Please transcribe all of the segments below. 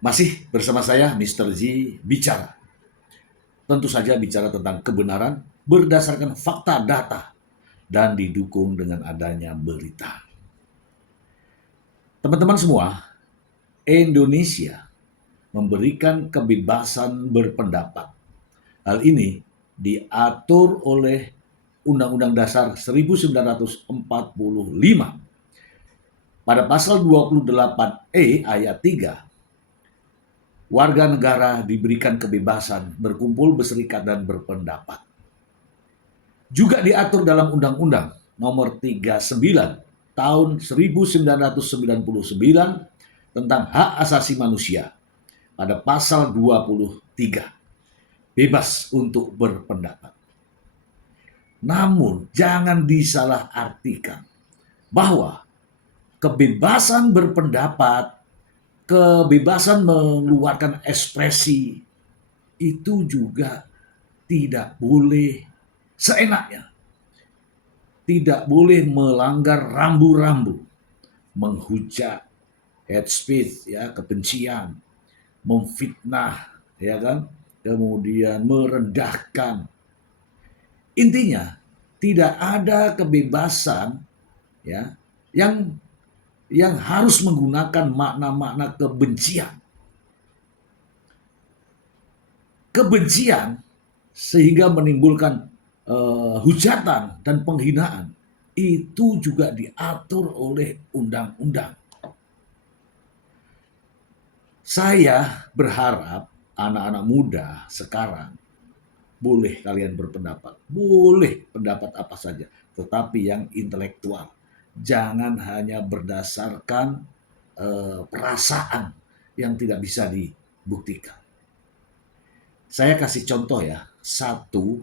Masih bersama saya, Mr. Z, bicara. Tentu saja bicara tentang kebenaran berdasarkan fakta data dan didukung dengan adanya berita. Teman-teman semua, Indonesia memberikan kebebasan berpendapat. Hal ini diatur oleh Undang-Undang Dasar 1945 pada pasal 28E ayat 3. Warga negara diberikan kebebasan berkumpul, berserikat, dan berpendapat. Juga diatur dalam Undang-Undang Nomor 39 Tahun 1999 tentang hak asasi manusia pada pasal 23, bebas untuk berpendapat. Namun jangan disalahartikan bahwa kebebasan berpendapat, kebebasan mengeluarkan ekspresi itu juga tidak boleh seenaknya. Tidak boleh melanggar rambu-rambu, menghujat, hate speech, ya, kebencian, memfitnah, ya kan, kemudian merendahkan. Intinya tidak ada kebebasan, ya, yang harus menggunakan makna-makna kebencian. Kebencian sehingga menimbulkan hujatan dan penghinaan itu juga diatur oleh undang-undang. Saya berharap anak-anak muda sekarang boleh kalian berpendapat, boleh pendapat apa saja, tetapi yang intelektual. Jangan hanya berdasarkan perasaan yang tidak bisa dibuktikan. Saya kasih contoh ya, satu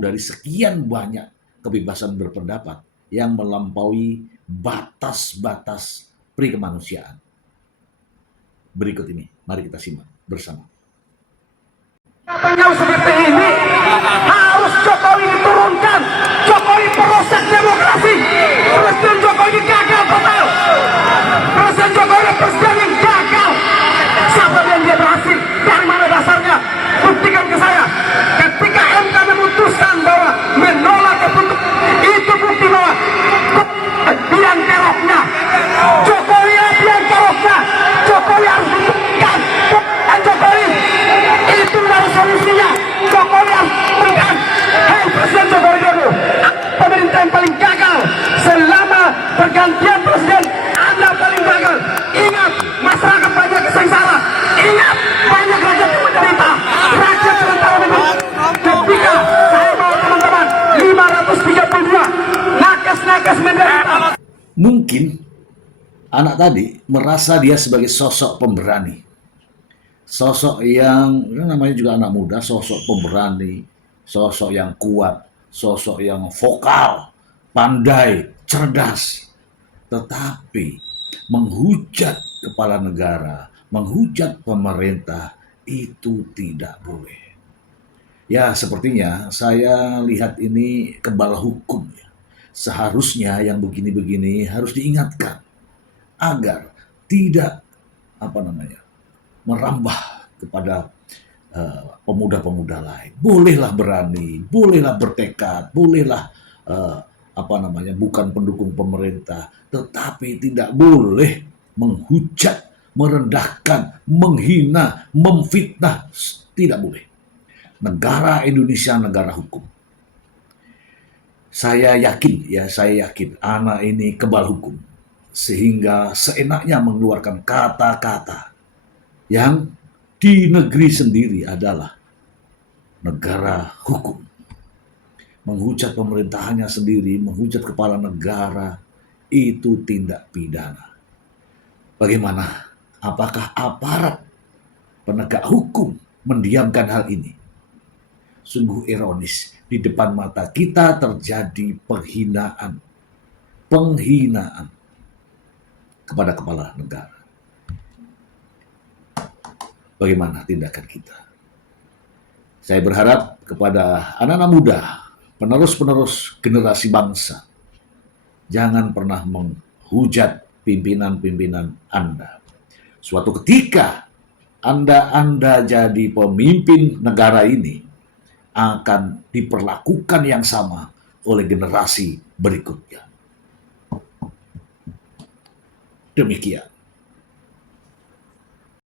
dari sekian banyak kebebasan berpendapat yang melampaui batas-batas prikemanusiaan. Berikut ini, mari kita simak bersama. Yang seperti ini harus Jokowi diturunkan. Jokowi perusak demokrasi. Presiden Jokowi gagal total. Presiden Jokowi presiden yang gagal. Siapa yang dia berhasil? Dari mana dasarnya? Buktikan ke saya. Ketika MK memutuskan bahwa menolak keputusan, itu bukti bahwa biang keroknya Jokowi, biang keroknya Jokowi harus dibuktikan. Jokowi itu dari solusinya. Jokowi harus dibuktikan. Hei Presiden Joko Widodo, pemerintah yang paling gagal selama pergantian presiden. Anda paling gagal. Ingat, masyarakat banyak sengsara. Ingat, banyak rakyat yang menderita. Rakyat sementara menderita. Ketika saya bawa teman-teman 532 nakes-nakes menderita. Mungkin anak tadi merasa dia sebagai sosok pemberani. Sosok yang namanya juga anak muda, sosok pemberani, sosok yang kuat, sosok yang vokal, pandai, cerdas. Tetapi menghujat kepala negara, menghujat pemerintah itu tidak boleh. Ya, sepertinya saya lihat ini kebal hukum ya. Seharusnya yang begini-begini harus diingatkan agar tidak merambah kepada pemuda-pemuda lain. Bolehlah berani, bolehlah bertekad, bolehlah bukan pendukung pemerintah, tetapi tidak boleh menghujat, merendahkan, menghina, memfitnah, tidak boleh. Negara Indonesia negara hukum. Saya yakin anak ini kebal hukum sehingga seenaknya mengeluarkan kata-kata yang di negeri sendiri adalah negara hukum. Menghujat pemerintahannya sendiri, menghujat kepala negara, itu tindak pidana. Bagaimana? Apakah aparat penegak hukum mendiamkan hal ini? Sungguh ironis, di depan mata kita terjadi penghinaan kepada kepala negara. Bagaimana tindakan kita? Saya berharap kepada anak-anak muda, penerus-penerus generasi bangsa, jangan pernah menghujat pimpinan-pimpinan Anda. Suatu ketika Anda jadi pemimpin negara ini, akan diperlakukan yang sama oleh generasi berikutnya. Demikian.